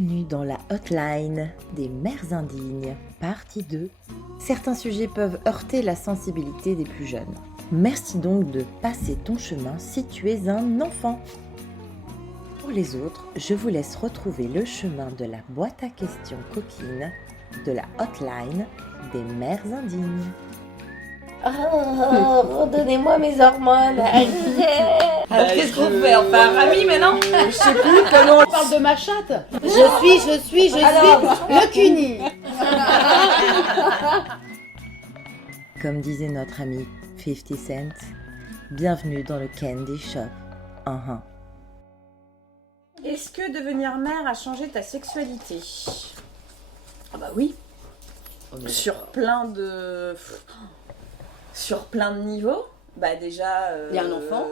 Bienvenue dans la hotline des mères indignes, partie 2. Certains sujets peuvent heurter la sensibilité des plus jeunes. Merci donc de passer ton chemin si tu es un enfant. Pour les autres, je vous laisse retrouver le chemin de la boîte à questions coquine de la hotline des mères indignes. Oh, redonnez-moi mes hormones. Alors qu'est-ce qu'on fait? On fait un rami maintenant? Je sais plus comment on parle de ma chatte. Je suis le cuni. Comme disait notre ami 50 Cent, bienvenue dans le candy shop. Est-ce que devenir mère a changé ta sexualité? Ah bah oui. Sur plein de niveaux. Bah déjà, il y a un enfant.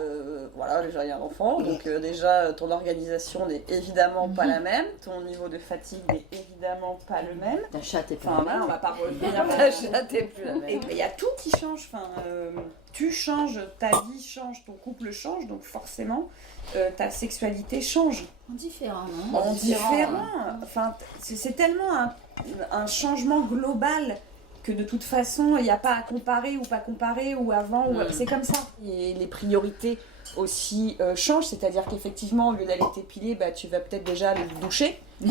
Voilà, déjà il y a un enfant. Donc déjà ton organisation n'est évidemment pas la même. Ton niveau de fatigue n'est évidemment pas le même. Ta chatte est pas Enfin la même. voilà, on va pas revenir. Ta chatte est plus la même. Et il y a tout qui change. Enfin, tu changes, ta vie change, ton couple change, donc forcément ta sexualité change. En différent, non? En différent. Enfin, c'est tellement un changement global que de toute façon, il n'y a pas à comparer ou pas comparer ou avant. C'est comme ça. Et les priorités aussi changent, c'est-à-dire qu'effectivement, au lieu d'aller t'épiler, bah, tu vas peut-être déjà aller te doucher. Tu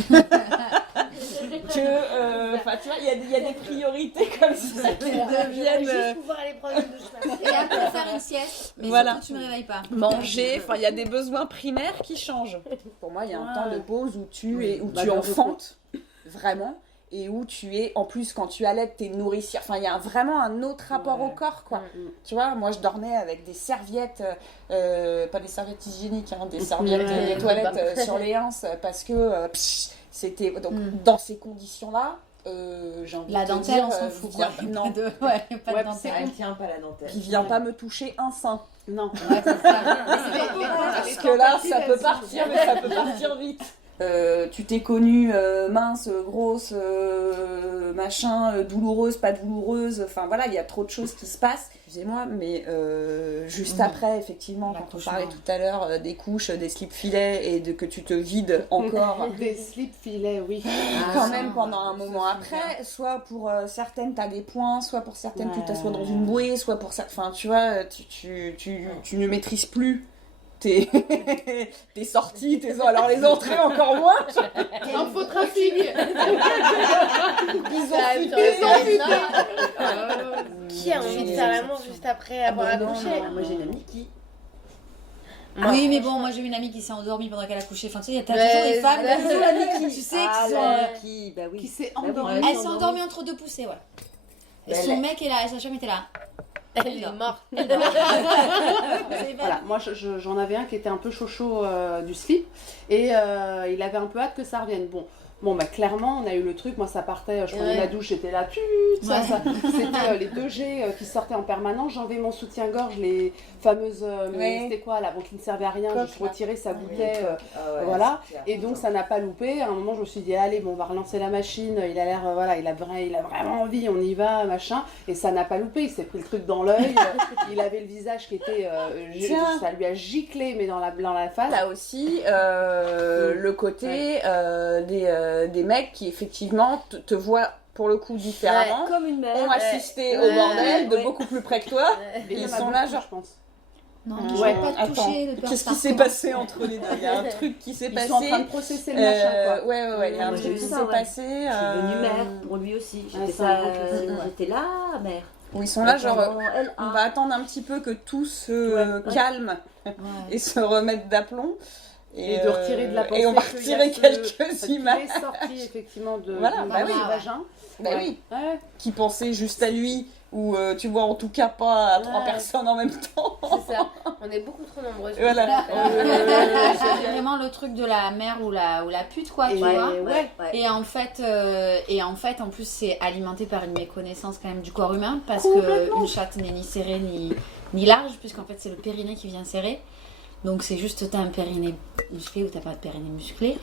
vois, il y a des priorités comme ça qui deviennent Juste pouvoir aller prendre une douche. Et après faire une sieste, mais voilà. surtout tu me réveilles pas. Manger, enfin il y a des besoins primaires qui changent. Pour moi, il y a un temps de pause où tu enfantes vraiment et où tu es, en plus quand tu allaites, t'es nourricière. Enfin, il y a vraiment un autre rapport au corps, quoi. Tu vois, moi je dormais avec des serviettes, pas des serviettes hygiéniques, hein, des serviettes des toilettes sur les hanches parce que c'était donc dans ces conditions-là. J'ai envie La de te dentelle, dire, on s'en fout quoi. Non, Pas de dentelle. Elle tient pas la dentelle. qui vient pas me toucher un sein. Non. Parce que là, ça peut partir, mais ça peut partir vite. Tu t'es connue mince, grosse, machin, douloureuse, pas douloureuse. Enfin voilà, il y a trop de choses qui se passent. Excusez-moi, mais juste après, effectivement, quand on parlait tout à l'heure des couches, des slip filets et de que tu te vides encore. Des slip filets, oui. Quand même pendant un moment après, soit pour certaines t'as des points, soit pour certaines tu t'assois dans une bouée, soit pour certaines, enfin tu vois, tu ne maîtrises plus tes sorties, alors les entrées encore moins. Infotrafic. Ils ont futé. Qui a envie de faire l'amour juste après avoir accouché? Moi j'ai une amie qui. Oui, mais bon, moi j'ai une amie qui s'est endormie pendant qu'elle a couché. Enfin, tu sais, t'as toujours des femmes tu sais, Qui s'est endormie. Elle s'est endormie entre deux poussées, ouais. Et son mec est là, sa chambre était là. Elle est morte. Voilà, moi j'en avais un qui était un peu chaud du slip et il avait un peu hâte que ça revienne. Bon, bah clairement, on a eu le truc, moi ça partait, je prenais la douche, j'étais là, c'était les 2G qui sortaient en permanence, j'enlevais mon soutien-gorge, les fameuses, c'était quoi là, bon, qui ne servaient à rien, je retirais, ça goûtait, voilà, et donc ça n'a pas loupé. À un moment, je me suis dit, allez, bon, on va relancer la machine, il a l'air, voilà, il a vraiment envie, on y va, machin, et ça n'a pas loupé, il s'est pris le truc dans l'œil, il avait le visage qui était, ça lui a giclé, mais dans la face. Là aussi, le côté des mecs qui effectivement te voient pour le coup différemment, comme une mère. ont assisté au bordel de beaucoup plus près que toi, et ils sont là genre... je pense. Non, Ouais. pas de toucher, de Qu'est-ce qui s'est passé entre les deux? Il y a un truc qui s'est passé. Ils sont en train de processer le machin, quoi. Ouais, il y a un truc qui s'est passé. Je suis devenue mère pour lui aussi. J'étais là, mère. Où ils sont là, genre, elle on va attendre un petit peu que tout se calme et se remette d'aplomb. Et de retirer de la pensée. Et on va retirer quelques images. Il est sorti effectivement de Voilà, bah oui. vagin. Bah oui. Ouais. Qui pensait juste à lui, ou tu vois en tout cas pas à 3 personnes en même temps. C'est ça. On est beaucoup trop nombreuses. Voilà. C'est vraiment le truc de la mère ou la pute, quoi, tu vois. Et en fait, en plus, c'est alimenté par une méconnaissance quand même du corps humain, parce qu'une chatte n'est ni serrée ni large, puisqu'en fait, c'est le périnée qui vient serrer. Donc c'est juste t'as un périnée musclé ou t'as pas de périnée musclé.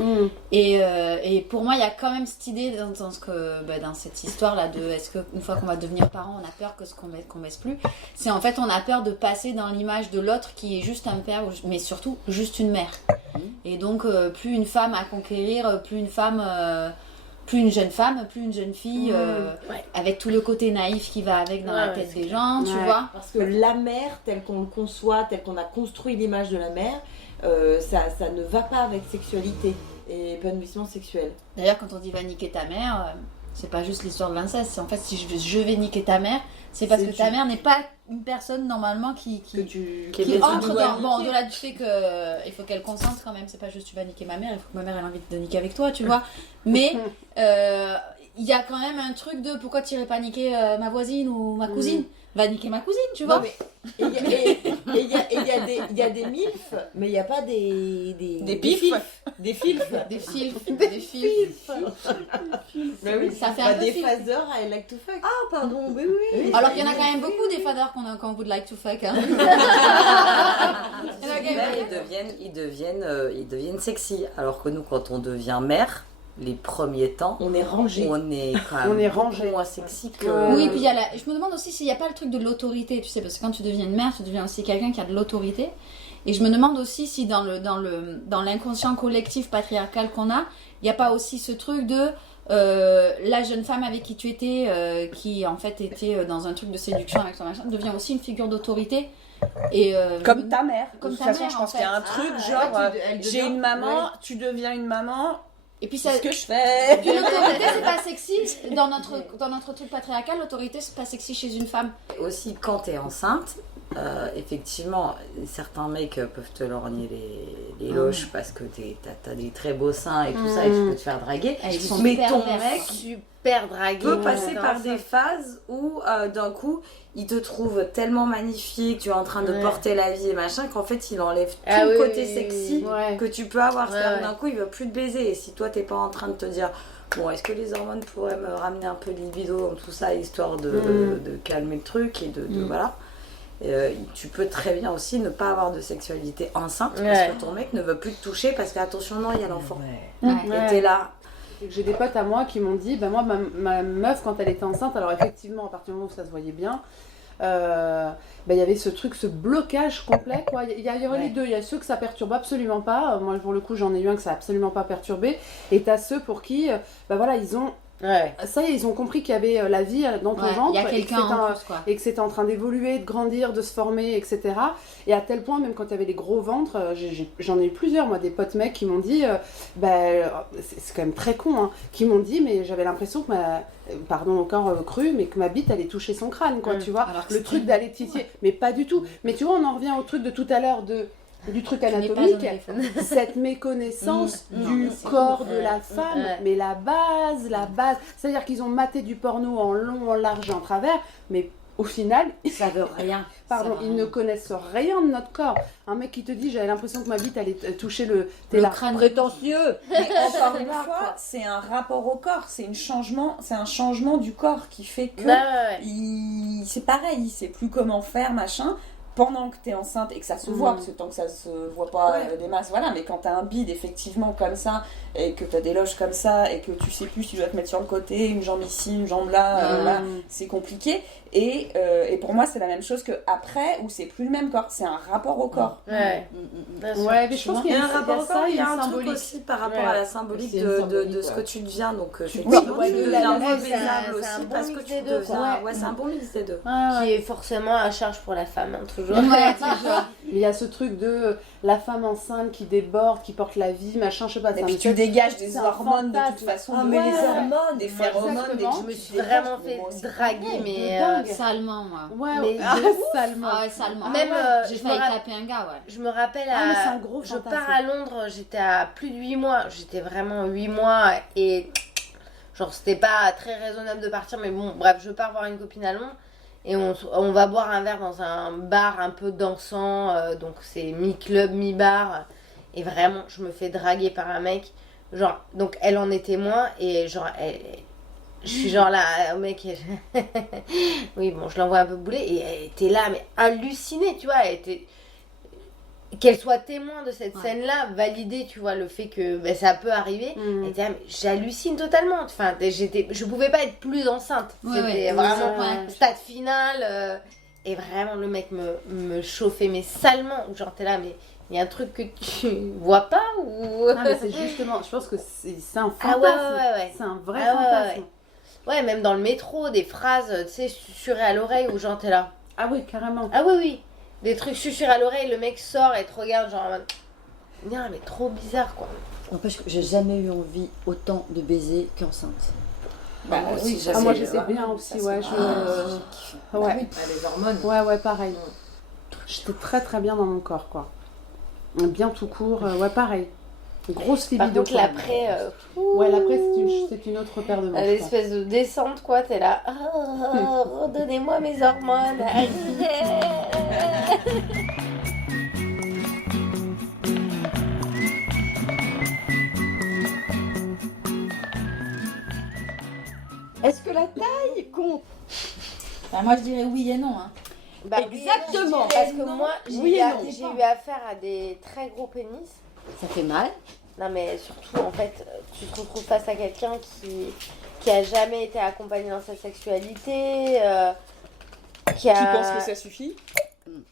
Et pour moi il y a quand même cette idée dans cette histoire là de est-ce qu'une fois qu'on va devenir parent on a peur que qu'on baisse plus. C'est en fait on a peur de passer dans l'image de l'autre qui est juste un père mais surtout juste une mère. Et donc, plus une femme à conquérir, plus une jeune femme, plus une jeune fille, avec tout le côté naïf qui va avec dans la tête des gens, tu vois. Parce que la mère, telle qu'on le conçoit, telle qu'on a construit l'image de la mère, ça ne va pas avec sexualité et épanouissement sexuel. D'ailleurs, quand on dit va niquer ta mère, c'est pas juste l'histoire de l'inceste. C'est en fait, si je vais niquer ta mère, c'est parce que ta mère n'est pas une personne normalement qui entre dans. Bon, au-delà du fait qu'il faut qu'elle consente quand même, c'est pas juste tu vas niquer ma mère, il faut que ma mère ait envie de niquer avec toi, tu vois. Mais il y a quand même un truc de pourquoi tu irais pas niquer ma voisine ou ma cousine. Va niquer ma cousine, tu vois. Il y a des milfs, mais il n'y a pas des pifs. Des filfs. Des filfs. Bah oui, ça fait un peu des filf. fathers, I like to fuck. Ah, pardon, oui. Alors qu'il y en a quand même beaucoup des faders qu'on would like to fuck. Hein. Ils deviennent sexy. Alors que nous, quand on devient mère, les premiers temps, on est rangé. On est quand même beaucoup moins sexy que... Oui, puis je me demande aussi s'il n'y a pas le truc de l'autorité, tu sais, parce que quand tu deviens une mère, tu deviens aussi quelqu'un qui a de l'autorité. Et je me demande aussi si dans l'inconscient collectif patriarcal qu'on a, il n'y a pas aussi ce truc de la jeune femme avec qui tu étais, qui en fait était dans un truc de séduction avec ton machin, devient aussi une figure d'autorité. Et comme ta mère. Comme de toute ta façon, mère, je pense en qu'il y a fait. un truc genre j'ai une maman, tu deviens une maman. Et puis ça, c'est ce que je fais. Et puis l'autorité c'est pas sexy dans notre truc patriarcal, l'autorité c'est pas sexy chez une femme. Aussi quand t'es enceinte, effectivement certains mecs peuvent te lorgner les loges parce que t'as des très beaux seins et tout ça et tu peux te faire draguer. Mais ton mec super dragué peut passer par des phases où d'un coup il te trouve tellement magnifique, tu es en train de porter la vie et machin, qu'en fait il enlève tout le côté sexy que tu peux avoir. D'un coup il veut plus te baiser, et si toi t'es pas en train de te dire bon, est-ce que les hormones pourraient me ramener un peu de libido dans tout ça, histoire de calmer le truc et de voilà. Tu peux très bien aussi ne pas avoir de sexualité enceinte parce que ton mec ne veut plus te toucher parce que attention, non, il y a l'enfant. Et t'es là. J'ai des potes à moi qui m'ont dit, moi ma meuf quand elle était enceinte, alors effectivement à partir du moment où ça se voyait bien, il y avait ce blocage complet quoi. Il y aurait les deux, il y a ceux que ça perturbe absolument pas, moi pour le coup j'en ai eu un que ça a absolument pas perturbé, et t'as ceux pour qui ils ont ça y est, ils ont compris qu'il y avait la vie dans ton ventre, y a quelqu'un en plus, quoi. Et que c'était en train d'évoluer, de grandir, de se former, etc. Et à tel point, même quand il y avait des gros ventres, j'en ai eu plusieurs, moi, des potes mecs qui m'ont dit, c'est quand même très con, hein, qui m'ont dit, mais j'avais l'impression que pardon encore cru, mais que ma bite allait toucher son crâne, quoi, tu vois. Le truc d'aller titiller, mais pas du tout. Mais tu vois, on en revient au truc de tout à l'heure du truc anatomique, cette méconnaissance du corps de la femme, mais la base, c'est-à-dire qu'ils ont maté du porno en long, en large et en travers, mais au final, ça veut rien. Pardon, ils ne connaissent rien de notre corps. Un mec qui te dit, j'avais l'impression que ma bite allait toucher le crâne prétentieux. Mais encore une fois, c'est un rapport au corps, c'est un changement du corps qui fait que c'est pareil, il sait plus comment faire, machin. Pendant que tu es enceinte et que ça se voit, parce que tant que ça se voit pas des masses, voilà, mais quand tu as un bide effectivement comme ça, et que tu as des loges comme ça, et que tu sais plus si tu dois te mettre sur le côté, une jambe ici, une jambe là, voilà, c'est compliqué. Et pour moi, c'est la même chose qu'après, où c'est plus le même corps, c'est un rapport au corps. Mais je pense qu'il y a un rapport au corps, il y a un truc aussi par rapport à la symbolique de ce que tu deviens, donc tu deviens baisable aussi, parce que tu deviens... Ouais, c'est un bon mix des deux. Qui est forcément à charge pour la femme, toujours. Mais il y a ce truc de la femme enceinte qui déborde, qui porte la vie, machin, je sais pas. Et puis tu dégages des hormones de toute façon. Mais les hormones, des phéromones, je me suis vraiment fait draguer, mais salement, moi. Salement. Même j'ai failli taper un gars, Je me rappelle, je fantasme. pars à Londres, j'étais à plus de 8 mois. J'étais vraiment 8 mois et genre c'était pas très raisonnable de partir, mais bon, bref, je pars voir une copine à Londres. Et on va boire un verre dans un bar un peu dansant, donc c'est mi-club, mi-bar. Et vraiment, je me fais draguer par un mec. Genre, donc elle en est témoin, et genre, je suis genre là, au mec, oui, bon, je l'envoie un peu bouler, et elle était là, mais hallucinée, tu vois, qu'elle soit témoin de cette scène-là, valider, tu vois, le fait que ça peut arriver. Elle était là, mais j'hallucine totalement. Enfin, je pouvais pas être plus enceinte. C'était vraiment stade final. Et vraiment, le mec me chauffait, mais salement. Genre, t'es là, mais Il y a un truc que tu vois pas ou... Non, mais c'est justement, je pense que c'est un fantasme. Ouais. C'est un vrai fantasme. Ouais, même dans le métro, des phrases, tu sais, susurrées à l'oreille où genre t'es là. Ah oui, carrément. Ah oui. Des trucs susurrés à l'oreille, le mec sort et te regarde genre en mode... Non, mais trop bizarre, quoi. N'empêche que j'ai jamais eu envie autant de baiser qu'enceinte. Bah oui, moi je sais bien aussi, ouais. Les hormones. Ouais, pareil. J'étais très très bien dans mon corps, quoi. Bien tout court, ouais, pareil. Grosse libido. Par contre, l'après... Ouais, l'après, c'est une autre paire de manches. L'espèce de descente, quoi, t'es là. Redonnez-moi mes hormones. Est-ce que la taille compte? Moi je dirais oui et non. Hein. Bah, exactement. Parce que moi, j'ai Oui et non. eu affaire à des très gros pénis. Ça fait mal. Non, mais surtout, en fait, tu te retrouves face à quelqu'un qui a jamais été accompagné dans sa sexualité, qui penses que ça suffit?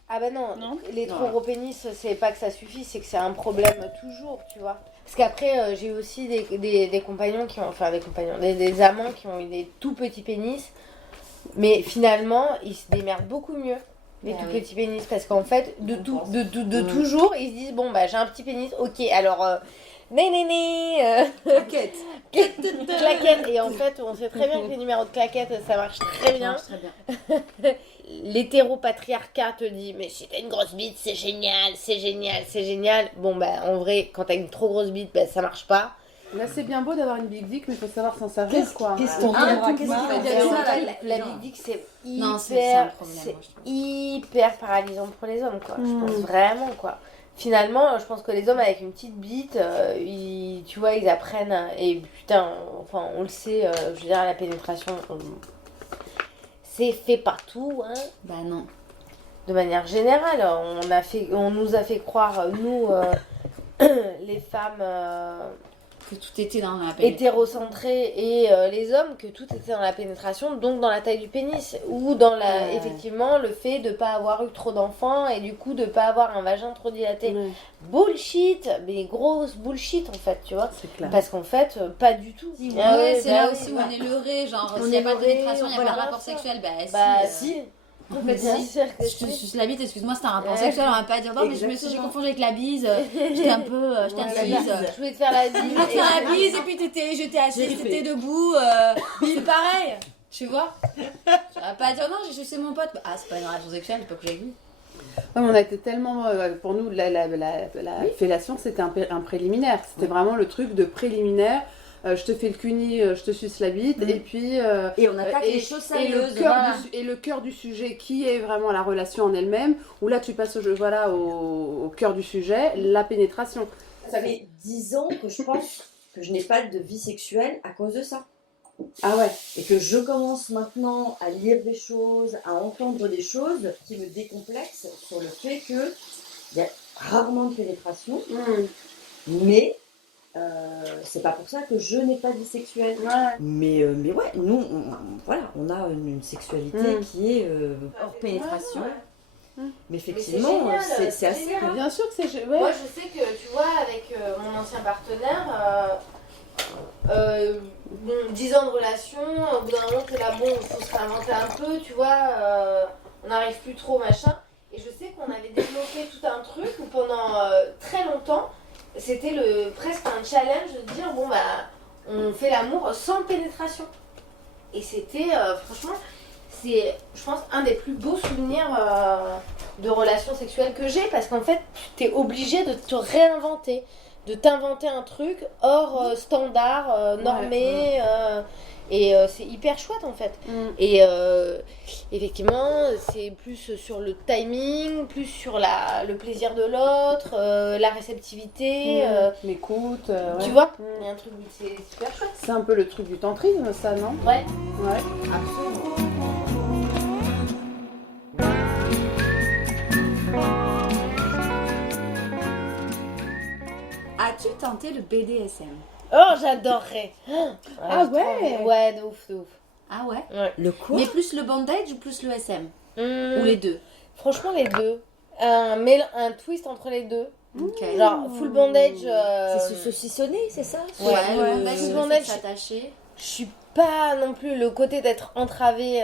Ah bah non. Les trop gros pénis, c'est pas que ça suffit, c'est que c'est un problème toujours, tu vois. Parce qu'après, j'ai eu aussi des compagnons qui ont... Enfin, des amants qui ont eu des tout petits pénis. Mais finalement, ils se démerdent beaucoup mieux, les tout petits pénis. Parce qu'en fait, toujours, ils se disent, bon, bah, j'ai un petit pénis, ok, alors... Claquette. Claquette. Et en fait, on sait très bien que les numéros de claquettes, ça marche très bien. L'hétéropatriarcat te dit, mais si t'as une grosse bite, c'est génial. Bon, bah, en vrai, quand t'as une trop grosse bite, bah, ça marche pas. Là, c'est bien beau d'avoir une big dick, mais il faut savoir s'en servir, quoi. Qu'est-ce qu'on La big dick, c'est hyper paralysant pour les hommes, quoi. Je pense vraiment, quoi. Finalement, je pense que les hommes avec une petite bite, tu vois, ils apprennent. Et putain, enfin, on le sait, je veux dire, la pénétration, c'est fait partout, hein. Bah non. De manière générale, on nous a fait croire, nous, les femmes que tout était dans la pénétration. Hétérocentrés et les hommes, que tout était dans la pénétration, donc dans la taille du pénis, ou dans effectivement le fait de pas avoir eu trop d'enfants et du coup de pas avoir un vagin trop dilaté. Bullshit, mais grosse bullshit en fait, tu vois. C'est clair. Parce qu'en fait, pas du tout. C'est là aussi où on est leurré, genre s'il n'y a pas de pénétration, il n'y a pas de rapport sexuel, si. Je te suce la bite, excuse-moi, c'est un rapport sexuel, on va pas dire non, mais j'ai confondu avec la bise, j'étais un peu, j'étais assise. Je voulais te faire la bise. Je voulais te faire la bise et puis j'étais assise, t'étais debout, c'est pareil, tu vois. On va pas dire non, j'ai sucé mon pote, c'est pas une relation sexuelle, j'ai pas couché avec lui. Ouais, on a été tellement, pour nous, la fellation, c'était un préliminaire. C'était vraiment le truc de préliminaire. Je te fais le cuni, je te suce la bite, et puis... et on attaque les choses sérieuses. Et le cœur du sujet, qui est vraiment la relation en elle-même, où là, tu passes au cœur du sujet, la pénétration. Ça fait 10 ans que je pense que je n'ai pas de vie sexuelle à cause de ça. Ah ouais. Et que je commence maintenant à lire des choses, à entendre des choses qui me décomplexent sur le fait qu'il y a rarement de pénétration, mais... c'est pas pour ça que je n'ai pas de vie sexuelle. Mais ouais, nous, on a une sexualité qui est hors pénétration. Mais effectivement, c'est assez... Bien sûr que c'est... Moi, je sais que, tu vois, avec mon ancien partenaire, 10 ans de relation, au bout d'un moment, t'es là, bon, il faut se réinventer un peu, tu vois, on n'arrive plus trop, machin. Et je sais qu'on avait développé tout un truc où pendant très longtemps, c'était presque un challenge de dire bon bah on fait l'amour sans pénétration. Et c'était franchement, c'est je pense un des plus beaux souvenirs de relations sexuelles que j'ai, parce qu'en fait tu es obligé de te réinventer, de t'inventer un truc hors standard, normé. Et c'est hyper chouette en fait. Et effectivement, c'est plus sur le timing, plus sur le plaisir de l'autre, la réceptivité. L'écoute. Tu vois, il y a un truc, c'est super chouette. C'est un peu le truc du tantrisme, ça, non? Ouais. Absolument. As-tu tenté le BDSM? Oh, j'adorerais. Ah ouais. Ouais, de ouf. Ah ouais? Le quoi? Mais plus le bondage ou plus le SM? Ou les deux? Franchement, les deux. Un twist entre les deux. Okay. Genre full bandage. C'est saucissonné, c'est ça? Ouais, full bandage. S'attacher. Je suis pas non plus le côté d'être entravée.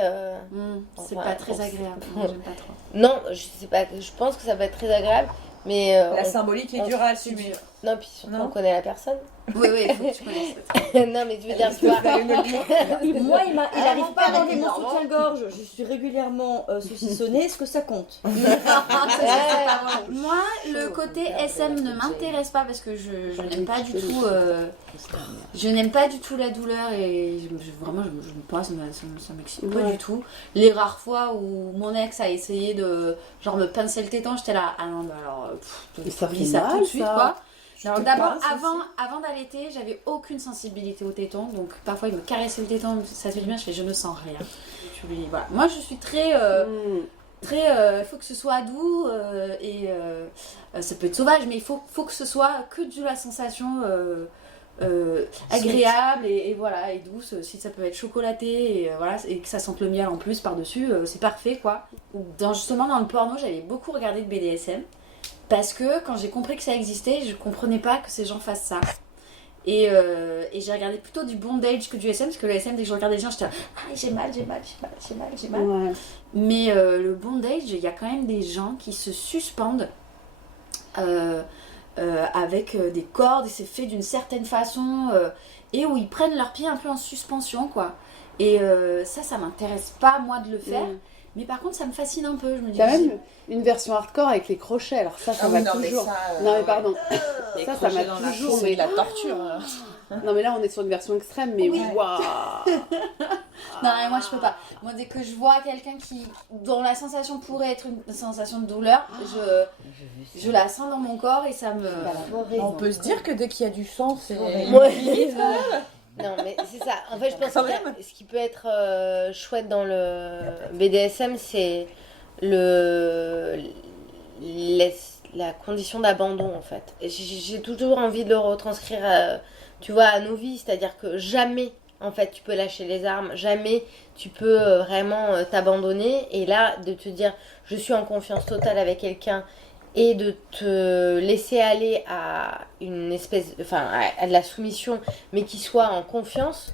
C'est pas très agréable. Moi, j'aime pas trop. Non, je sais pas. Je pense que ça va être très agréable. Mais la symbolique est dure à assumer. Non, puis surtout on connaît la personne. Oui, il faut que tu connaisses. Non, mais tu veux dire, tu vois. Moi, il arrive pas à mon soutien-gorge. Je suis régulièrement saucissonnée. Est-ce que ça compte? Moi, le côté SM ne m'intéresse pas parce que je n'aime pas du tout. Je n'aime pas du tout la douleur et vraiment, je ne pas, ça m'excite pas du tout. Les rares fois où mon ex a essayé de genre me pincer le téton, j'étais là. Ah non, bah alors. Ça fait ça mal, tout de suite, ça. quoi. Alors d'abord, avant d'allaiter, j'avais aucune sensibilité au téton, donc parfois il me caressait le téton, ça fait du bien, je ne sens rien. Voilà. Moi je suis très, faut que ce soit doux et ça peut être sauvage, mais il faut que ce soit que de la sensation agréable et voilà, et douce. Si ça peut être chocolaté et, voilà, et que ça sente le miel en plus par-dessus, c'est parfait quoi. Justement dans le porno, j'avais beaucoup regardé de BDSM. Parce que quand j'ai compris que ça existait, je comprenais pas que ces gens fassent ça. Et j'ai regardé plutôt du bondage que du SM, parce que le SM, dès que je regardais les gens, j'étais là, ah, j'ai mal. Ouais. Mais le bondage, il y a quand même des gens qui se suspendent avec des cordes, et c'est fait d'une certaine façon, et où ils prennent leurs pieds un peu en suspension, quoi. Et ça m'intéresse pas, moi, de le faire. Mais par contre, ça me fascine un peu. Je me dis. T'as même une version hardcore avec les crochets. Alors ça va toujours. Non mais pardon. Ça m'a toujours. Mais la torture. Non mais là on est sur une version extrême. Mais waouh. Non mais moi je peux pas. Moi dès que je vois quelqu'un dont la sensation pourrait être une sensation de douleur, je la sens dans mon corps et ça me. On peut se dire que dès qu'il y a du sang, c'est. Non, mais c'est ça. En fait, je pense que ce qui peut être chouette dans le BDSM, c'est la condition d'abandon, en fait. J'ai toujours envie de le retranscrire, tu vois, à nos vies. C'est-à-dire que jamais, en fait, tu peux lâcher les armes. Jamais tu peux vraiment t'abandonner. Et là, de te dire, je suis en confiance totale avec quelqu'un et de te laisser aller à une espèce, à de la soumission, mais qui soit en confiance,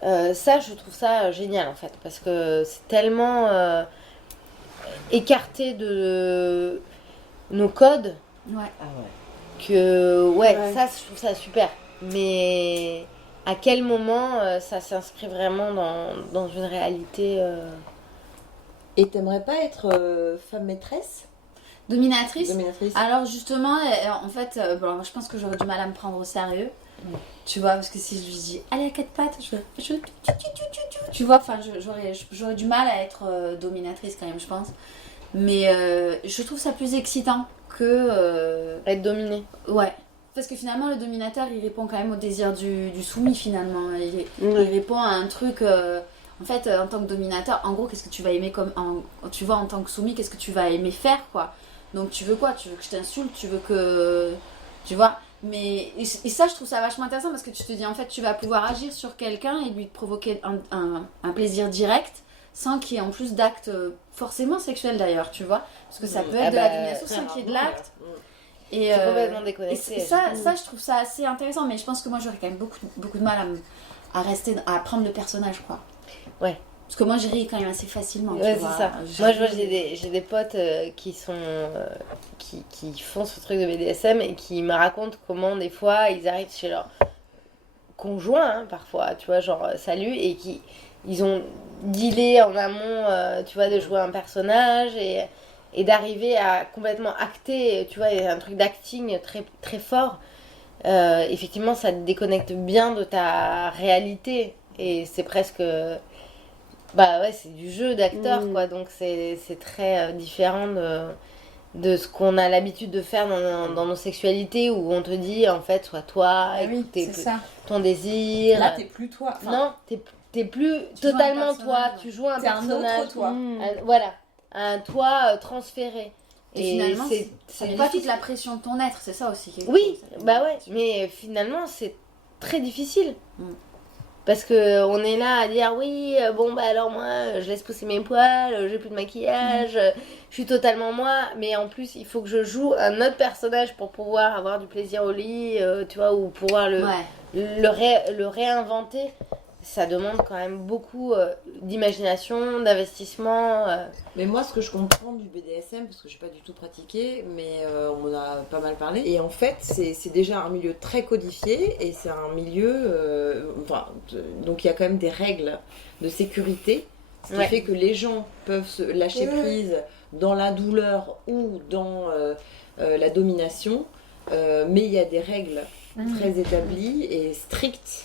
ça, je trouve ça génial en fait, parce que c'est tellement écarté de nos codes que ça, je trouve ça super. Mais à quel moment ça s'inscrit vraiment dans une réalité Et t'aimerais pas être femme maîtresse? Dominatrice. Alors justement, en fait, je pense que j'aurais du mal à me prendre au sérieux. Tu vois, parce que si je lui dis allez à quatre pattes, tu vois, j'aurais du mal à être dominatrice quand même, je pense. Mais je trouve ça plus excitant que être dominée. Ouais. Parce que finalement, le dominateur, il répond quand même au désir du soumis finalement. Il répond à un truc. En fait, en tant que dominateur, en gros, qu'est-ce que tu vas aimer tu vois, en tant que soumis, qu'est-ce que tu vas aimer faire, quoi. Donc, tu veux quoi? Tu veux que je t'insulte? Tu veux que... Tu vois? Mais... Et ça, je trouve ça vachement intéressant parce que tu te dis, en fait, tu vas pouvoir agir sur quelqu'un et lui provoquer un plaisir direct sans qu'il y ait en plus d'actes forcément sexuels, d'ailleurs, tu vois? Parce que ça peut être de la domination sans qu'il y ait de l'acte. Et c'est complètement déconnecté. Et ça, je trouve ça assez intéressant. Mais je pense que moi, j'aurais quand même beaucoup de mal à prendre le personnage, quoi. Ouais. Parce que moi, je ris quand même assez facilement. Ouais, c'est ça. Moi, je vois, j'ai des potes qui font ce truc de BDSM et qui me racontent comment, des fois, ils arrivent chez leur conjoint, parfois, tu vois, genre, salut, et ils ont dealé en amont, tu vois, de jouer un personnage et d'arriver à complètement acter, tu vois, il y a un truc d'acting très, très fort. Effectivement, ça te déconnecte bien de ta réalité. Et c'est presque... c'est du jeu d'acteur, quoi. Donc c'est très différent de ce qu'on a l'habitude de faire dans nos sexualités, où on te dit, en fait, sois toi, écoute ton désir. Là, t'es plus toi. Non, t'es plus totalement toi. Tu joues un personnage. Un autre toi. Voilà, un toi transféré. Et finalement, c'est pas toute la pression de ton être, c'est ça aussi. Oui, mais finalement, c'est très difficile. Parce qu'on est là à dire oui, bon bah alors moi je laisse pousser mes poils, j'ai plus de maquillage, je suis totalement moi, mais en plus il faut que je joue un autre personnage pour pouvoir avoir du plaisir au lit, tu vois, ou pouvoir le réinventer. Ça demande quand même beaucoup d'imagination, d'investissement. Mais moi, ce que je comprends du BDSM, parce que je n'ai pas du tout pratiqué, mais on en a pas mal parlé. Et en fait, c'est déjà un milieu très codifié et c'est un milieu. Donc il y a quand même des règles de sécurité, ce qui fait que les gens peuvent se lâcher prise dans la douleur ou dans la domination, mais il y a des règles très établies et strictes.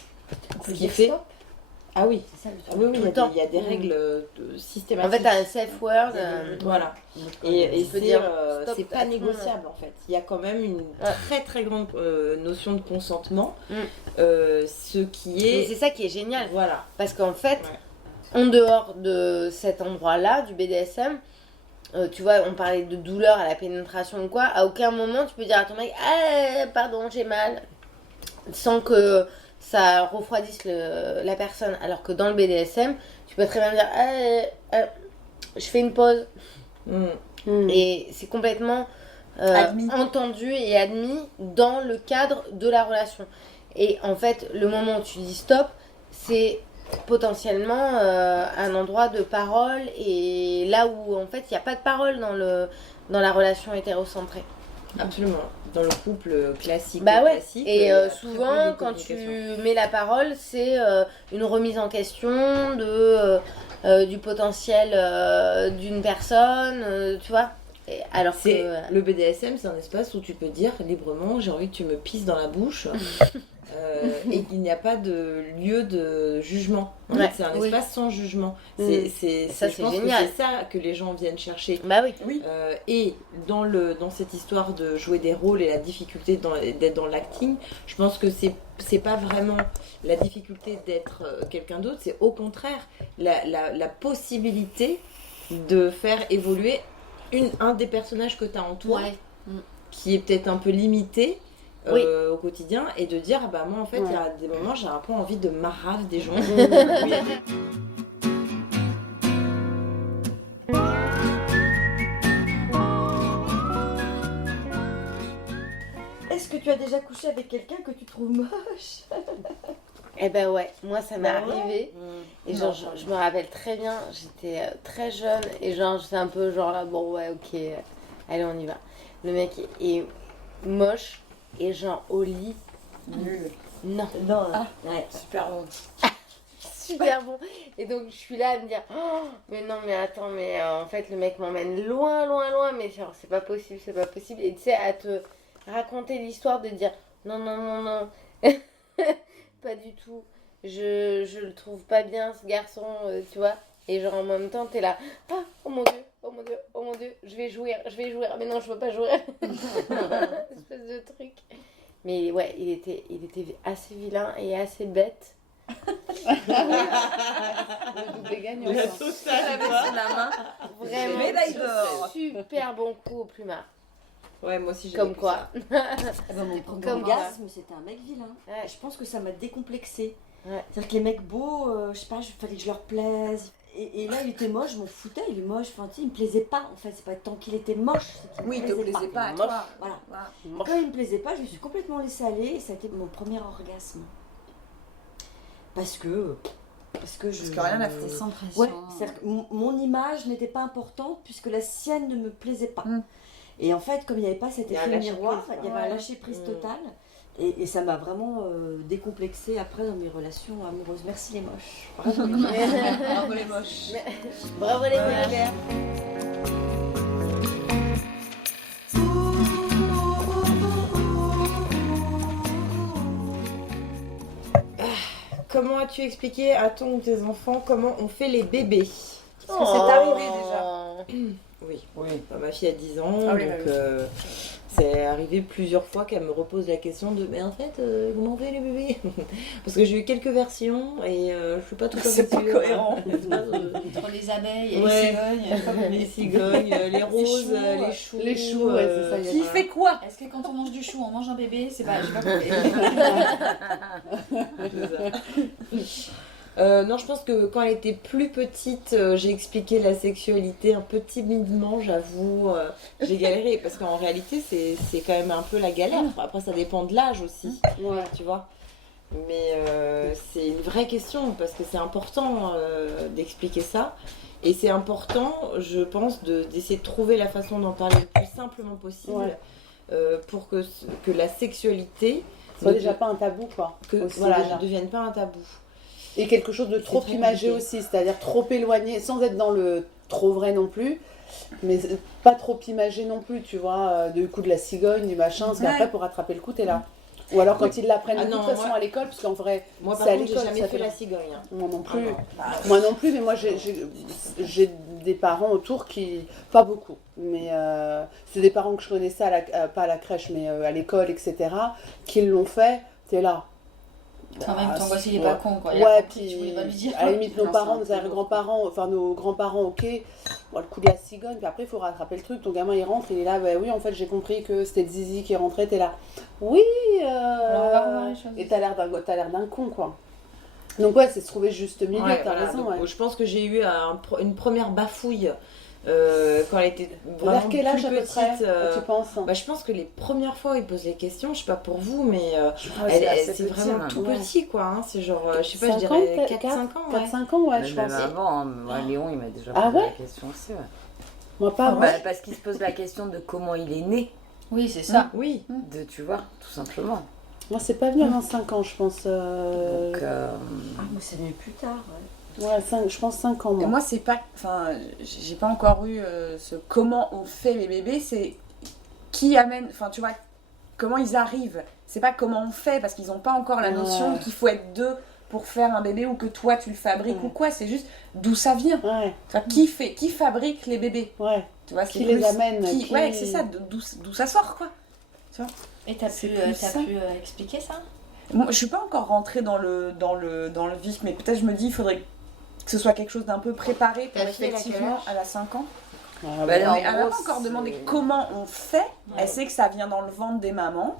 Ce qui fait. Ah oui, il y a des règles systématiques. En fait, t'as un safe word. Voilà. Et c'est pas négociable en fait. Il y a quand même une très très grande notion de consentement. Ce qui est. Et c'est ça qui est génial. Voilà. Parce qu'en fait, en dehors de cet endroit-là, du BDSM, tu vois, on parlait de douleur à la pénétration ou quoi, à aucun moment tu peux dire à ton mec, ah, pardon, j'ai mal. Sans que ça refroidisse la personne, alors que dans le BDSM tu peux très bien dire je fais une pause et c'est complètement entendu et admis dans le cadre de la relation. Et en fait le moment où tu dis stop, c'est potentiellement un endroit de parole, et là où en fait il n'y a pas de parole dans la relation hétérocentrée. Absolument. Dans le couple classique. Bah ouais. Classique, et souvent, quand tu mets la parole, c'est une remise en question du potentiel d'une personne, tu vois. Et alors que le BDSM, c'est un espace où tu peux dire librement, j'ai envie que tu me pisses dans la bouche. Et qu'il n'y a pas de lieu de jugement. En fait, c'est un espace sans jugement. Je pense génial. Que c'est ça que les gens viennent chercher. Bah oui. Et dans cette histoire de jouer des rôles et la difficulté d'être dans l'acting, je pense que c'est pas vraiment la difficulté d'être quelqu'un d'autre, c'est au contraire la possibilité de faire évoluer un des personnages que tu as en toi, qui est peut-être un peu limité. Au quotidien, et de dire bah moi en fait il y a des moments j'ai un peu envie de marave des gens. Est-ce que tu as déjà couché avec quelqu'un que tu trouves moche? Eh ben ouais, moi ça m'est arrivé. Et genre je me rappelle très bien, j'étais très jeune et genre j'étais un peu genre là bon ouais ok allez on y va. Le mec est moche. Et genre au lit, non. Super bon. Super bon. Et donc je suis là à me dire, oh, mais non mais attends, mais en fait le mec m'emmène loin, mais genre c'est pas possible. Et tu sais, à te raconter l'histoire de dire, non, pas du tout. Je le trouve pas bien ce garçon, tu vois. Et genre en même temps t'es là, oh mon dieu, je vais jouir, mais non je veux pas jouir. Espèce de truc. Mais ouais, il était assez vilain et assez bête. Le double gagnant. La totale, la main. Vraiment, médaille d'or. Super bon coup au plumard. Ouais, moi aussi j'ai comme quoi. Mon premier orgasme, c'était un mec vilain. Ouais. Je pense que ça m'a décomplexée. Ouais. C'est-à-dire que les mecs beaux, je sais pas, il fallait que je leur plaise. Et là, il était moche, je m'en foutais, il est moche. Enfin, tu sais, il me plaisait pas. En fait, c'est pas tant qu'il était moche. Il te plaisait pas à toi. Voilà. Quand il me plaisait pas, je me suis complètement laissée aller. Et ça a été mon premier orgasme. Parce que rien n'a fait sans pression. Ouais, c'est-à-dire que mon image n'était pas importante puisque la sienne ne me plaisait pas. Et en fait, comme il n'y avait pas cet effet miroir, il y avait un lâcher-prise total. Et ça m'a vraiment décomplexée après dans mes relations amoureuses. Merci les moches. Bravo les moches. Bravo les moches. Bravo les moches. Comment as-tu expliqué à ton ou tes enfants comment on fait les bébés? Parce que c'est arrivé déjà. Oui. Ma fille a 10 ans, donc c'est arrivé plusieurs fois qu'elle me repose la question de mais en fait comment on fait les bébés parce que j'ai eu quelques versions et je suis pas tout à fait c'est pas cohérent. Entre les abeilles et les cigognes, les roses, les choux, ouais, c'est ça, qui fait quoi? Est-ce que quand on mange du chou on mange un bébé? C'est pas, j'ai pas compris. Non, je pense que quand elle était plus petite, j'ai expliqué la sexualité un peu timidement, j'avoue. J'ai galéré parce qu'en réalité, c'est quand même un peu la galère. Après, ça dépend de l'âge aussi, tu vois. Mais c'est une vraie question parce que c'est important d'expliquer ça. Et c'est important, je pense, d'essayer de trouver la façon d'en parler le plus simplement possible pour que la sexualité soit déjà pas un tabou, quoi. Ne devienne pas un tabou. Et quelque chose de trop imagé aussi, c'est-à-dire trop éloigné, sans être dans le trop vrai non plus, mais pas trop imagé non plus, tu vois, du coup de la cigogne, du machin, parce qu'après pour rattraper le coup, t'es là. Ou alors quand ils l'apprennent de toute façon à l'école, parce qu'en vrai, moi par c'est à contre, l'école. j'ai jamais fait la cigogne. Hein. Moi non plus. Moi non plus, mais moi j'ai des parents autour qui, pas beaucoup, mais c'est des parents que je connaissais pas à la crèche, mais à l'école, etc., qui l'ont fait. T'es là. En même temps, il est pas con, quoi. Puis tu voulais pas lui dire. à la limite, nos parents, nos arrière-grands-parents, enfin nos grands-parents, ok, bon, le coup de la cigogne, puis après il faut rattraper le truc. Ton gamin il rentre, il est là, bah oui, en fait j'ai compris que c'était le zizi qui est rentré, t'es là. Oui, alors, on va revoir les choses. Et t'as l'air d'un con, quoi. Donc ouais, c'est se trouver juste milieu, t'as raison. Donc, je pense que j'ai eu une première bafouille. Quand elle était vraiment vers quel âge plus à peu petite, près, tu penses? Je pense que les premières fois où ils posent les questions, je sais pas pour vous, mais c'est vraiment tout petit, quoi. Hein. C'est genre, je sais pas, je dirais 4-5 ans. 4-5 ans, ouais, je pense. Même avant, moi, Léon, il m'a déjà posé la question aussi. Moi, pas parce qu'il se pose la question de comment il est né. Oui, c'est ça. Oui. Tu vois, tout simplement. Moi, c'est pas venu avant 5 ans, je pense. Donc, moi, c'est venu plus tard, Ouais, je pense 5 ans. Et moi, c'est pas. Enfin, j'ai pas encore eu ce comment on fait les bébés, c'est qui amène. Enfin, tu vois, comment ils arrivent. C'est pas comment on fait, parce qu'ils n'ont pas encore la notion qu'il faut être deux pour faire un bébé ou que toi tu le fabriques ou quoi. C'est juste d'où ça vient. Enfin, qui fabrique les bébés. Tu vois, qui les amène. Ouais, c'est ça, d'où ça sort, quoi. Tu vois. Et t'as pu expliquer ça? Moi, je suis pas encore rentrée dans le vif, mais peut-être je me dis il faudrait que ce soit quelque chose d'un peu préparé pour effectivement elle a 5 ans. Elle n'a pas encore demandé comment on fait. Elle sait que ça vient dans le ventre des mamans.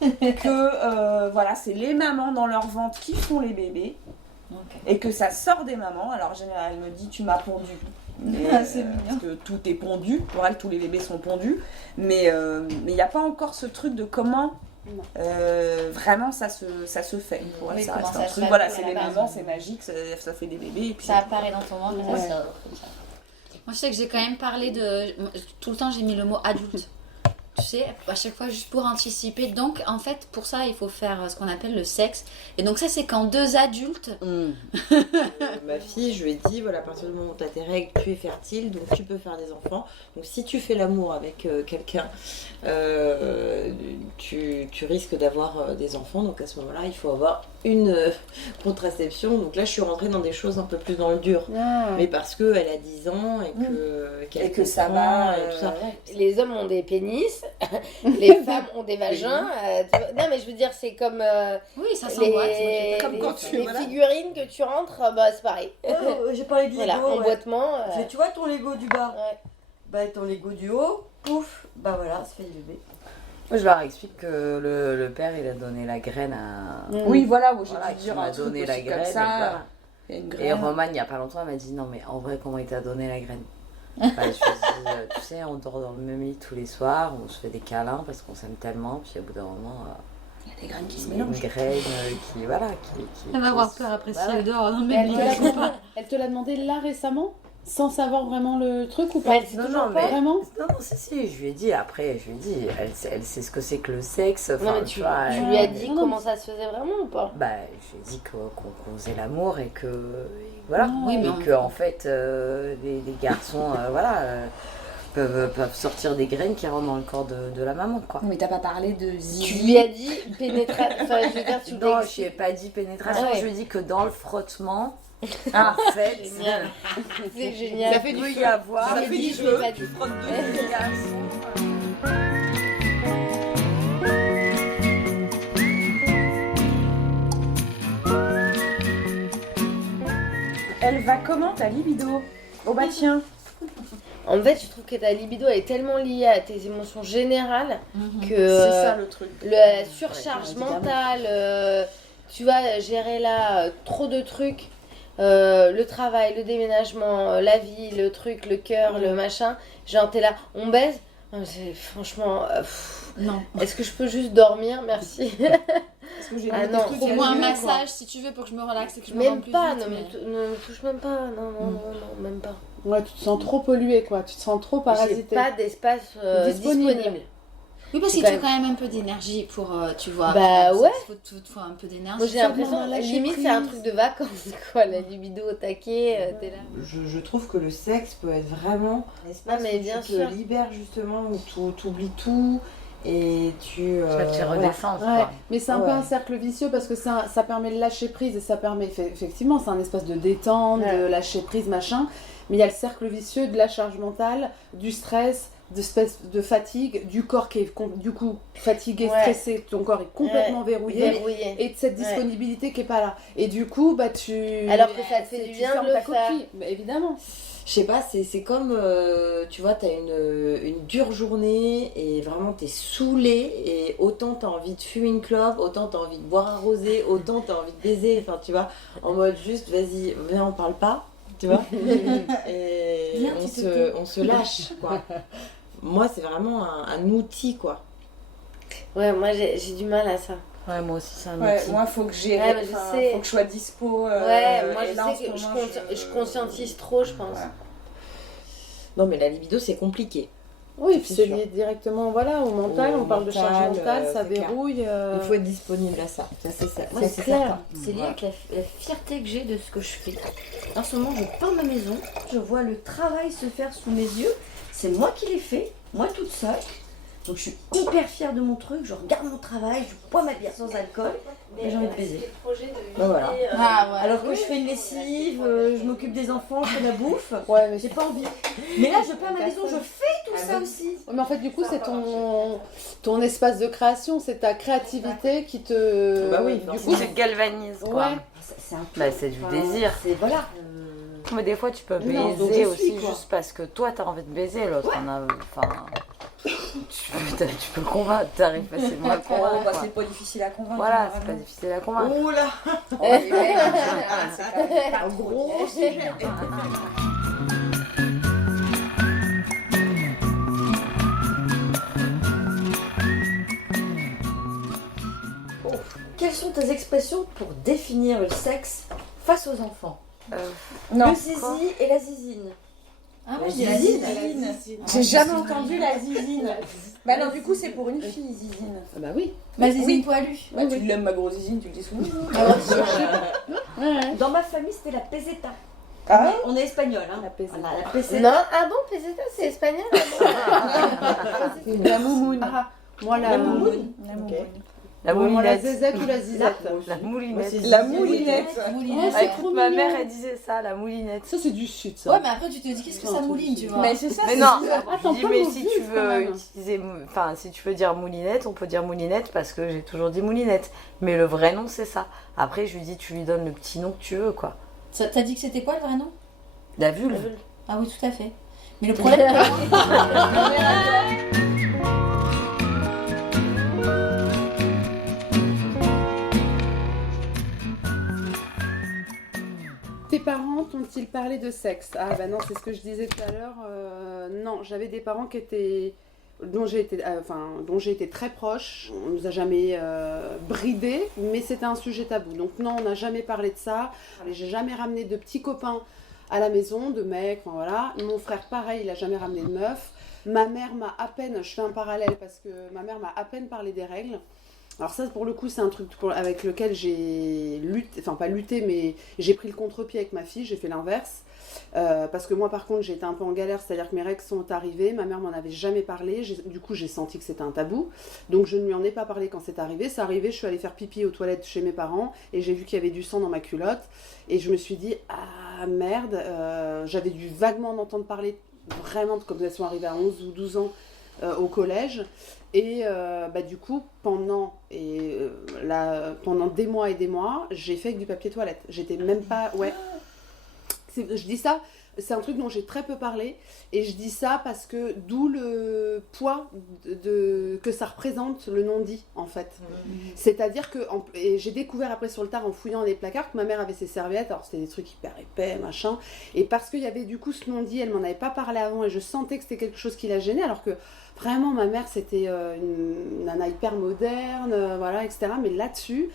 Que voilà, c'est les mamans dans leur ventre qui font les bébés. Et que ça sort des mamans. Alors en général, elle me dit tu m'as pondu. Parce que tout est pondu. Pour elle, tous les bébés sont pondus. Mais il n'y a pas encore ce truc de comment vraiment ça se fait. Pour elle, ça reste un truc. Voilà, c'est les mamans, c'est magique, ça fait des bébés. Et puis ça apparaît dans ton ventre et ça sort comme ça. Moi, je sais que j'ai quand même parlé de. Tout le temps, j'ai mis le mot adulte. Tu sais, à chaque fois, juste pour anticiper. Donc, en fait, pour ça, il faut faire ce qu'on appelle le sexe. Et donc, ça, c'est quand deux adultes. Ma fille, je lui ai dit, voilà, à partir du moment où tu as tes règles, tu es fertile, donc tu peux faire des enfants. Donc, si tu fais l'amour avec quelqu'un, tu risques d'avoir des enfants. Donc, à ce moment-là, il faut avoir une contraception. Donc là, je suis rentrée dans des choses un peu plus dans le dur. Mais parce qu'elle a 10 ans et que ça va. Et tout ça. Les hommes ont des pénis. Les femmes ont des vagins. Non, mais je veux dire, c'est comme. Oui, ça s'emboîte. Comme quand tu. Les figurines que tu rentres, c'est pareil. J'ai parlé de Lego. Voilà, emboîtement. Tu vois ton Lego du bas, ton Lego du haut, pouf, voilà, ça fait du bébé. Moi, je leur explique que le père, il a donné la graine à. Oui, voilà, j'ai dû dire un truc donné la graine. Comme ça. Et Romane, il n'y a pas longtemps, elle m'a dit non, mais en vrai, comment il t'a donné la graine? Je me suis dit, tu sais, on dort dans le même lit tous les soirs, on se fait des câlins parce qu'on s'aime tellement, puis au bout d'un moment, il y a des graines qui se mélangent. Une graine qui elle va avoir peur après si elle dort dans le même lit. Elle te l'a demandé là récemment, sans savoir vraiment le truc ou pas? Non, mais vraiment. Non, si, je lui ai dit, elle sait ce que c'est que le sexe. Non, mais tu lui as dit comment ça se faisait vraiment ou pas? Je lui ai dit qu'on faisait l'amour et que. Voilà, et que en fait les garçons peuvent sortir des graines qui rentrent dans le corps de la maman, quoi. Mais t'as pas parlé de zizi. Tu lui as dit pénétration. Enfin, je veux dire, non, je lui ai pas dit pénétration, je lui ai dit que dans le frottement, en fait, c'est génial. Ça fait du feu. Ça fait du feu. Tu frottes deux garçons. Elle va comment ta libido? Oh bah tiens. En fait, je trouve que ta libido est tellement liée à tes émotions générales que c'est ça le truc. La surcharge mentale, tu vois, gérer là trop de trucs, le travail, le déménagement, la vie, le truc, le cœur, le machin. Genre, t'es là, on baise. Franchement, non. Est-ce que je peux juste dormir? Merci. Non, pour moi un massage si tu veux pour que je me relaxe et que je me même rende plus pas, vite, ne me touche même pas, non, même pas. Ouais, tu te sens trop pollué quoi, tu te sens trop parasité. J'ai pas d'espace disponible. Oui, parce qu'il te faut quand même un peu d'énergie pour, tu vois. Bah ouais. Il faut un peu d'énergie. Moi j'ai l'impression, limite c'est un truc de vacances quoi, la libido au taquet, t'es là. Je trouve que le sexe peut être vraiment un espace où tu te libères justement, où tu oublies tout. Et tu redescends. Ouais. Mais c'est un peu un cercle vicieux parce que ça permet de lâcher prise et ça permet effectivement, c'est un espace de détente, de lâcher prise, machin. Mais il y a le cercle vicieux de la charge mentale, du stress, de fatigue, du corps qui est du coup fatigué, stressé, ton corps est complètement verrouillé. Et de cette disponibilité qui est pas là. Et du coup, bah tu. Alors que ça te fait du bien de le faire. Bah, évidemment. Je sais pas, c'est comme, tu vois, t'as une dure journée et vraiment t'es saoulé et autant t'as envie de fumer une clope, autant t'as envie de boire un rosé, autant t'as envie de baiser, enfin tu vois, en mode juste vas-y, viens on parle pas, tu vois, et on se lâche quoi. Moi c'est vraiment un outil quoi. Ouais, moi j'ai du mal à ça. Ouais, moi aussi, c'est un outil. Moi, faut que faut que je sois dispo. Moi, je sais que je conscientise trop, je pense. Ouais. Non, mais la libido, c'est compliqué. Oui, puis c'est lié directement au mental. On parle de charge mentale, ça verrouille. Il faut être disponible à ça. Ça c'est ça. Moi, c'est clair. C'est lié avec la fierté que j'ai de ce que je fais. En ce moment, je peins ma maison. Je vois le travail se faire sous mes yeux. C'est moi qui l'ai fait, moi toute seule. Donc je suis hyper fière de mon truc, je regarde mon travail, je bois ma bière sans alcool et j'ai envie de baiser. Voilà. Alors que je fais une lessive, je m'occupe des enfants, je fais la bouffe, mais j'ai pas envie. Mais là je peins ma maison, je fais tout ça aussi. Mais en fait du coup c'est ton espace de création, c'est ta créativité qui te... Bah oui, du coup c'est galvanise quoi. Ouais. C'est du désir. Voilà. Mais des fois tu peux baiser aussi juste parce que toi t'as envie de baiser, l'autre en a... Tu peux convaincre, t'arrives facilement à convaincre. C'est pas difficile à convaincre. Voilà, c'est pas difficile à convaincre. Oh là c'est un gros sujet. Quelles sont tes expressions pour définir le sexe face aux enfants? Le zizi et la zizine. Ah oui, la zizine. J'ai jamais entendu la zizine. Bah non, du coup, c'est pour une fille, zizine. Ah bah oui. Ma zizine poilue. Bah tu l'aimes, ma grosse zizine, tu le dis souvent. Dans ma famille, c'était la peseta. Ah, on est espagnol, hein. La peseta. Voilà, la peseta. Non, ah bon, peseta, c'est espagnol. La moumoune. Moi, la moumoune. La moulinette. La zézette ou la zizette? La moulinette. La moulinette. Écoute, ma mère, elle disait ça, la moulinette. Ça, c'est du sud, ça. Ouais, mais après, tu te dis, qu'est-ce que ça mouline, tu vois? Mais c'est ça, mais non, je dis, mais si tu veux utiliser, enfin, si tu veux dire moulinette, on peut dire moulinette parce que j'ai toujours dit moulinette. Mais le vrai nom, c'est ça. Après, je lui dis, tu lui donnes le petit nom que tu veux, quoi. T'as dit que c'était quoi le vrai nom? La vulve. Ah oui, tout à fait. Mais le problème... Tes parents t'ont-ils parlé de sexe? Ah bah non, c'est ce que je disais tout à l'heure. Non, j'avais des parents dont j'ai été très proche. On nous a jamais bridés, mais c'était un sujet tabou. Donc non, on n'a jamais parlé de ça. J'ai jamais ramené de petits copains à la maison, de mecs, enfin, voilà. Mon frère, pareil, il a jamais ramené de meufs. Ma mère m'a à peine, je fais un parallèle parce que ma mère m'a à peine parlé des règles. Alors ça, pour le coup, c'est un truc avec lequel j'ai lutté, enfin pas lutté, mais j'ai pris le contre-pied avec ma fille, j'ai fait l'inverse. Parce que moi, par contre, j'ai été un peu en galère, c'est-à-dire que mes règles sont arrivées, ma mère m'en avait jamais parlé, du coup, j'ai senti que c'était un tabou. Donc, je ne lui en ai pas parlé quand c'est arrivé. C'est arrivé, je suis allée faire pipi aux toilettes chez mes parents, et j'ai vu qu'il y avait du sang dans ma culotte, et je me suis dit, ah merde, j'avais dû vaguement en entendre parler, vraiment, comme elles sont arrivées à 11 ou 12 ans, au collège. Et du coup, pendant des mois et des mois, j'ai fait avec du papier toilette. J'étais même pas... Ouais. Je dis ça, c'est un truc dont j'ai très peu parlé. Et je dis ça parce que d'où le poids que ça représente le non-dit, en fait. C'est-à-dire que et j'ai découvert après sur le tard, en fouillant les placards, que ma mère avait ses serviettes. Alors, c'était des trucs hyper épais, machin. Et parce qu'il y avait du coup ce non-dit, elle m'en avait pas parlé avant. Et je sentais que c'était quelque chose qui la gênait. Alors que vraiment, ma mère, c'était une nana hyper moderne, voilà, etc. Mais là-dessus...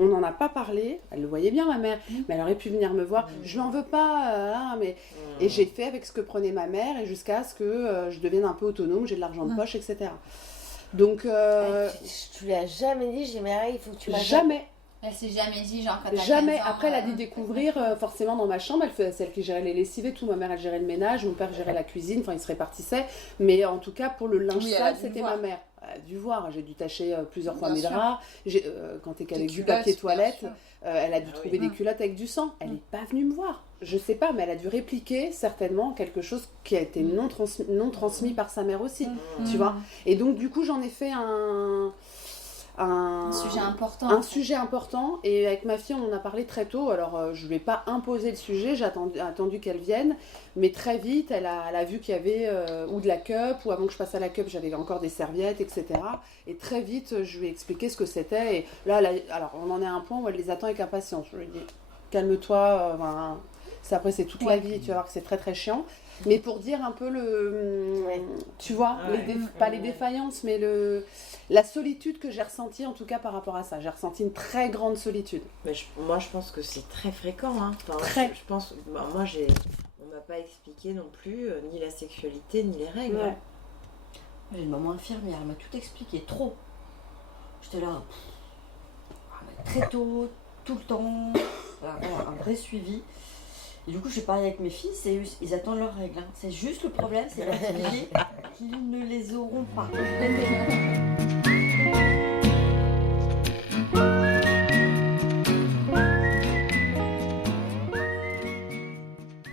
On n'en a pas parlé, elle le voyait bien ma mère, mais elle aurait pu venir me voir, je n'en veux pas, mais... Et j'ai fait avec ce que prenait ma mère, et jusqu'à ce que je devienne un peu autonome, j'ai de l'argent de poche, etc. Donc... Tu lui as jamais dit, j'ai mes règles, il faut que tu m'as... Jamais. Elle s'est jamais dit, genre, quand t'as jamais. 15 ans, Après, elle a dû découvrir, forcément, dans ma chambre, celle qui gérait les lessives et tout. Ma mère, elle gérait le ménage, mon père gérait la cuisine, enfin, ils se répartissaient. Mais en tout cas, pour le linge sale, c'était ma mère. Elle a dû voir, j'ai dû tâcher plusieurs fois mes draps. Quand t'es qu'avec du papier toilette, elle a dû trouver des culottes avec du sang. Elle n'est pas venue me voir. Je sais pas, mais elle a dû répliquer certainement quelque chose qui a été non transmis par sa mère aussi, tu vois. Et donc, du coup, j'en ai fait un sujet important. Un sujet important, et avec ma fille on en a parlé très tôt. Alors je ne lui ai pas imposé le sujet, j'ai attendu qu'elle vienne, mais très vite elle a vu qu'il y avait ou de la cup, ou avant que je passe à la cup j'avais encore des serviettes, etc. Et très vite je lui ai expliqué ce que c'était, et là alors on en est à un point où elle les attend avec impatience. Je lui ai dit calme-toi, après c'est toute la vie, tu vas voir que c'est très très chiant. Mais pour dire un peu tu vois, pas les défaillances, mais la solitude que j'ai ressentie, en tout cas par rapport à ça. J'ai ressenti une très grande solitude. Mais moi, je pense que c'est très fréquent. Hein. Enfin, je pense, moi, on m'a pas expliqué non plus ni la sexualité, ni les règles. Ouais. J'ai une maman infirmière, elle m'a tout expliqué, trop. J'étais là, très tôt, tout le temps, un vrai suivi. Et du coup, je parie avec mes filles, ils attendent leurs règles. Hein. C'est juste le problème, c'est qu'ils ne les auront pas.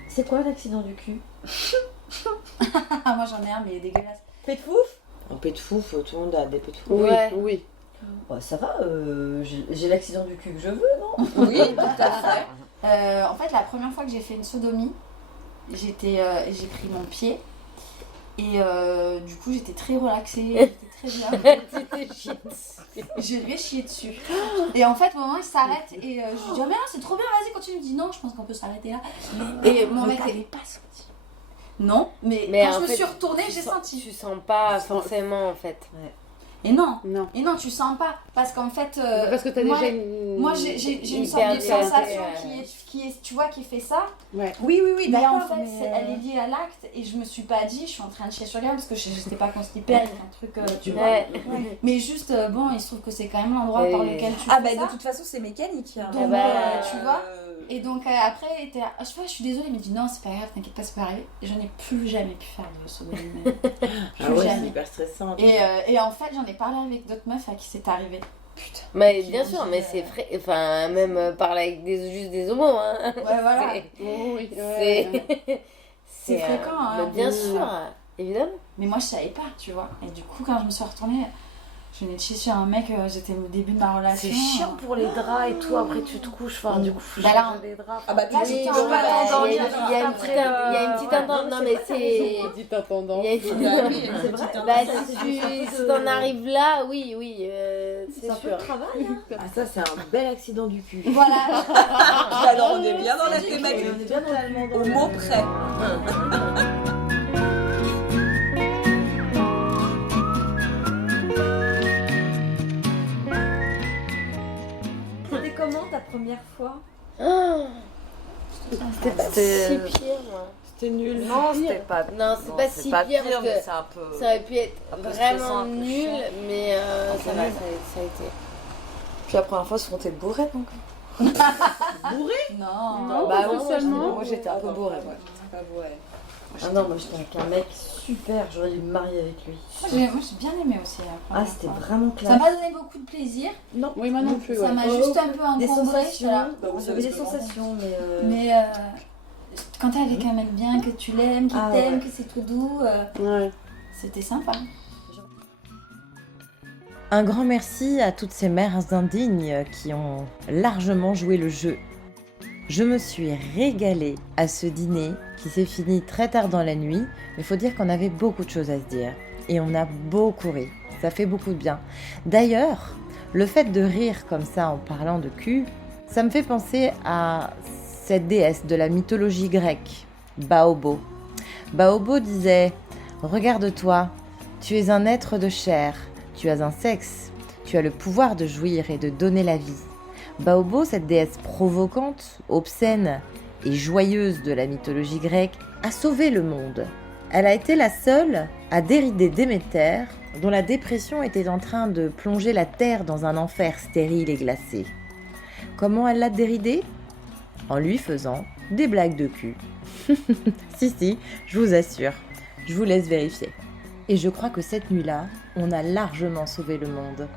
C'est quoi l'accident du cul? Moi j'en ai un, mais il est dégueulasse. Pet de fouf? Un pet de fouf, tout le monde a des pets de fouf. Oui. Ouais, ça va, j'ai l'accident du cul que je veux, non? Oui, tout à fait. En fait, la première fois que j'ai fait une sodomie, j'ai pris mon pied et du coup j'étais très relaxée, j'étais très bien. J'ai chié dessus. Et en fait, mon mec s'arrête et je lui dis oh, mais non, c'est trop bien, vas-y continue. Il me dit non, je pense qu'on peut s'arrêter là. Et mon mec n'avait pas senti. Non, mais quand je me suis retournée, j'ai senti. Tu sens pas forcément en fait. Ouais. Et non, tu sens pas. Parce qu'en fait. Parce que t'as déjà une. Moi, j'ai une sorte de sensation qui est, tu vois, qui fait ça. Ouais. Oui, mais en fait, elle est liée à l'acte. Et je me suis pas dit, je suis en train de chier sur gamme parce que je n'étais pas constipée avec un truc, tu vois. Ouais. Mais juste, bon, il se trouve que c'est quand même l'endroit par lequel tu fais ça. De toute façon, c'est mécanique. Hein. Donc, tu vois. Et donc après, je suis désolée, mais il me dit non, c'est pas grave, t'inquiète pas, c'est pas arrivé. Et j'en ai plus jamais pu faire de sodomie. C'est hyper stressant. Et en fait, j'en ai parlé avec d'autres meufs à qui c'est arrivé. Putain. Mais bien sûr, mais c'est frais. Enfin, même parler avec juste des homos. Hein. Ouais, voilà. C'est fréquent. Hein, bien sûr, évidemment. Mais moi, je savais pas, tu vois. Et du coup, quand je me suis retournée. Je venais de chier sur un mec, j'étais au début de ma relation. C'est chiant pour les draps et tout, après tu te couches, enfin du coup, les draps. Ah bah tu peux pas t'endormir. Il y a une petite intendance, non mais c'est... Une petite intendance. C'est vrai. Si t'en arrives là, oui, c'est sûr. C'est un peu de travail. Ah ça c'est un bel accident du cul. Voilà. Alors on est bien dans la thématique. On est bien totalement dans au mot près. Comment ta première fois? C'était pas si pire, moi. C'était nul. Non, c'était pas. Non, c'est pas si pire parce que c'est un peu... ça aurait pu être vraiment nul, mais ça a été. Puis la première fois, souvent t'es bourré donc. Bourré? Non. Bah non, seulement. Moi j'étais un peu bourré. Pas bourré. Ah non, moi j'étais avec un mec super, j'aurais dû me marier avec lui. Moi j'ai bien aimé aussi. C'était vraiment classe. Ça m'a donné beaucoup de plaisir. Non. Oui, moi non plus. Ça m'a juste un peu encombré. Des sensations. Voilà. J'avais des sensations, mais quand t'es avec un mec bien, que tu l'aimes, qu'il t'aime, que c'est tout doux, c'était sympa. Un grand merci à toutes ces mères indignes qui ont largement joué le jeu. Je me suis régalée à ce dîner qui s'est fini très tard dans la nuit, mais il faut dire qu'on avait beaucoup de choses à se dire. Et on a beaucoup ri, ça fait beaucoup de bien. D'ailleurs, le fait de rire comme ça en parlant de cul, ça me fait penser à cette déesse de la mythologie grecque, Baobo. Baobo disait « Regarde-toi, tu es un être de chair, tu as un sexe, tu as le pouvoir de jouir et de donner la vie. » Baobo, cette déesse provocante, obscène et joyeuse de la mythologie grecque, a sauvé le monde. Elle a été la seule à dérider Déméter, dont la dépression était en train de plonger la terre dans un enfer stérile et glacé. Comment elle l'a déridé ? En lui faisant des blagues de cul. Si, je vous assure, je vous laisse vérifier. Et je crois que cette nuit-là, on a largement sauvé le monde.